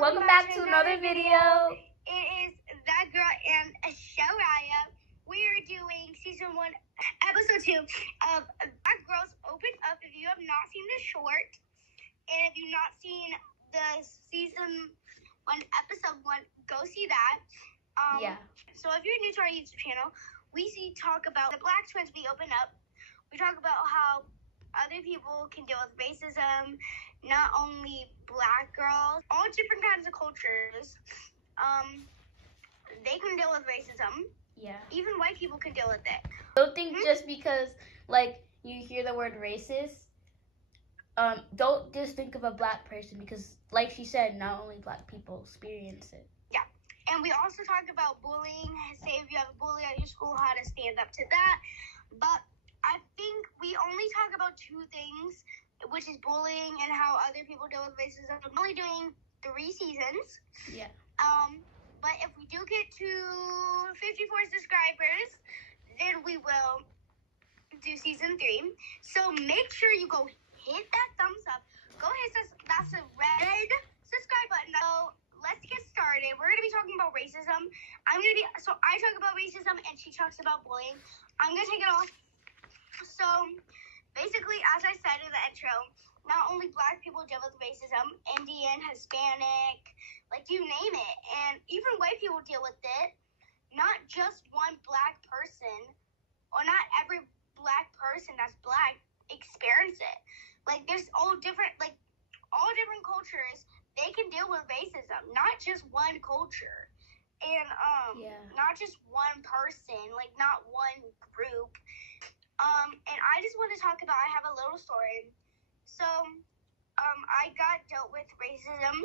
Welcome back to another video. It is That Girl and Shoraya. We are doing season 1, episode 2 of That Girls Open Up. If you have not seen the short, and if you've not seen the season 1, episode 1, go see that. So if you're new to our YouTube channel, we talk about the Black Twins. We open up. We talk about how other people can deal with racism, not only Black girls, all different kinds of cultures. They can deal with racism. Yeah. Even white people can deal with it. Don't think just because, you hear the word racist, don't just think of a Black person because, like she said, not only Black people experience it. Yeah. And we also talk about bullying. Say if you have a bully at your school, how to stand up to that. But I think we only talk about 2 things, which is bullying and how other people deal with racism. We're only doing 3 seasons. Yeah. But if we do get to 54 subscribers, then we will do season 3. So make sure you go hit that thumbs up. Go hit that's a red subscribe button. So let's get started. We're gonna be talking about racism. I talk about racism and she talks about bullying. I'm gonna take it off. So basically, as I said in the intro, not only Black people deal with racism, Indian, Hispanic, you name it. And even white people deal with it. Not just one Black person, or not every Black person that's Black experience it. There's all different cultures, they can deal with racism. Not just one culture. And not just one person, not one group. And I just want to talk about, I have a little story. So, I got dealt with racism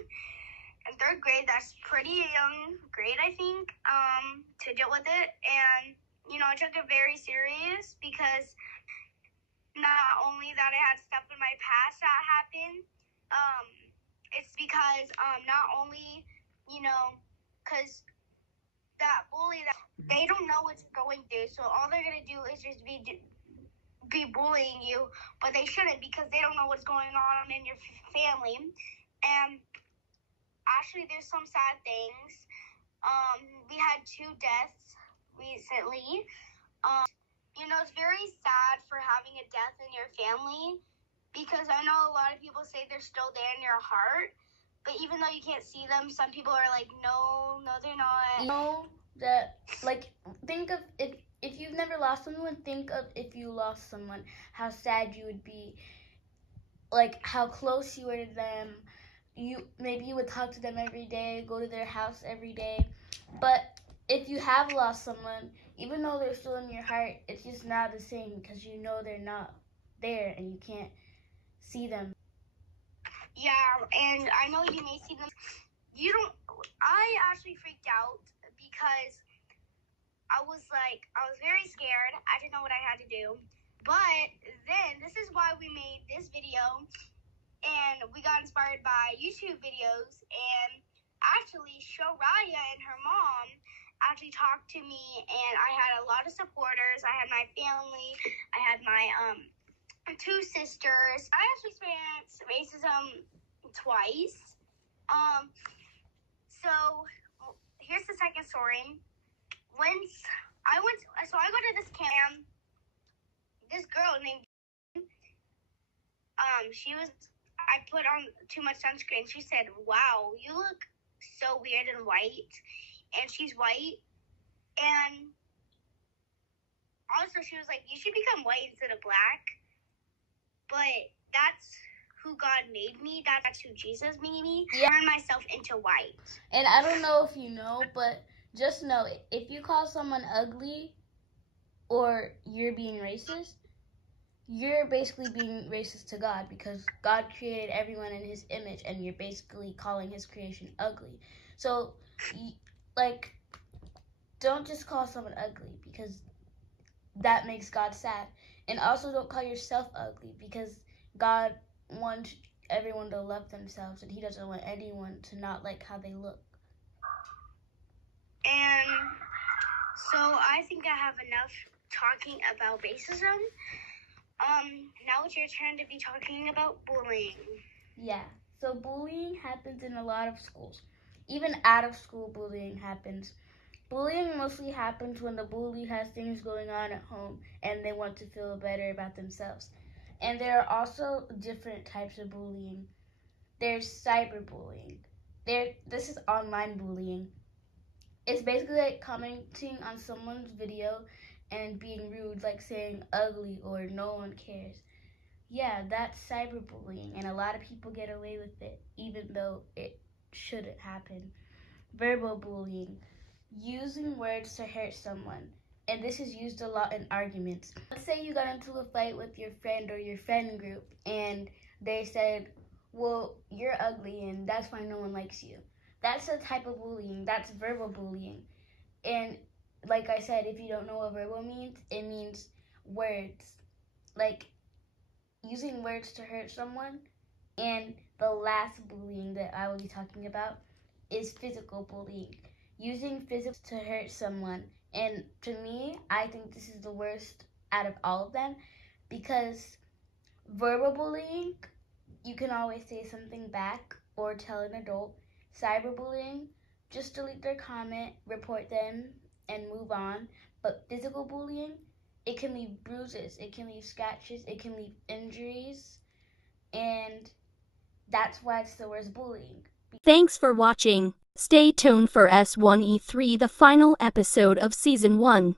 in 3rd grade. That's pretty young grade, I think, to deal with it. And, I took it very serious because not only that I had stuff in my past that happened, it's because, not only, because that bully, they don't know what's going through. So all they're going to do is just be bullying you, but they shouldn't because they don't know what's going on in your family. And actually, there's some sad things. We had 2 deaths recently. It's very sad for having a death in your family because I know a lot of people say they're still there in your heart, but even though you can't see them, some people are like, no, they're not. You know that, think of if you've never lost someone, think of if you lost someone, how sad you would be, how close you were to them. Maybe you would talk to them every day, go to their house every day. But if you have lost someone, even though they're still in your heart, it's just not the same because you know they're not there and you can't see them. Yeah, and I know you may see them. I actually freaked out because I was very scared. I didn't know what I had to do. But then, this is why we made this video. And we got inspired by YouTube videos. And actually, Shoraya and her mom actually talked to me. And I had a lot of supporters. I had my family. I had my 2 sisters. I actually experienced racism twice. So here's the second story. I go to this camp. This girl named I put on too much sunscreen. She said, "Wow, you look so weird and white." And she's white. And also she was like, "You should become white instead of Black." But that's who God made me. That's who Jesus made me. Yeah. Turn myself into white. And I don't know if you know, but just know, if you call someone ugly or you're being racist, you're basically being racist to God because God created everyone in his image and you're basically calling his creation ugly. So, don't just call someone ugly because that makes God sad. And also don't call yourself ugly because God wants everyone to love themselves and he doesn't want anyone to not like how they look. And so I think I have enough talking about racism. Now it's your turn to be talking about bullying. Yeah. So bullying happens in a lot of schools. Even out of school bullying happens. Bullying mostly happens when the bully has things going on at home and they want to feel better about themselves. And there are also different types of bullying. There's cyberbullying. This is online bullying. It's basically like commenting on someone's video and being rude, like saying ugly or no one cares. Yeah, that's cyberbullying, and a lot of people get away with it, even though it shouldn't happen. Verbal bullying, using words to hurt someone, and this is used a lot in arguments. Let's say you got into a fight with your friend or your friend group, and they said, well, you're ugly, and that's why no one likes you. That's a type of bullying. That's verbal bullying. And like I said, if you don't know what verbal means, it means words. Like using words to hurt someone. And the last bullying that I will be talking about is physical bullying. Using physics to hurt someone. And to me, I think this is the worst out of all of them because verbal bullying, you can always say something back or tell an adult. Cyberbullying, just delete their comment, report them, and move on. But physical bullying, it can leave bruises, it can leave scratches, it can leave injuries, and that's why it's the worst bullying. Thanks for watching. Stay tuned for S1E3, the final episode of Season 1.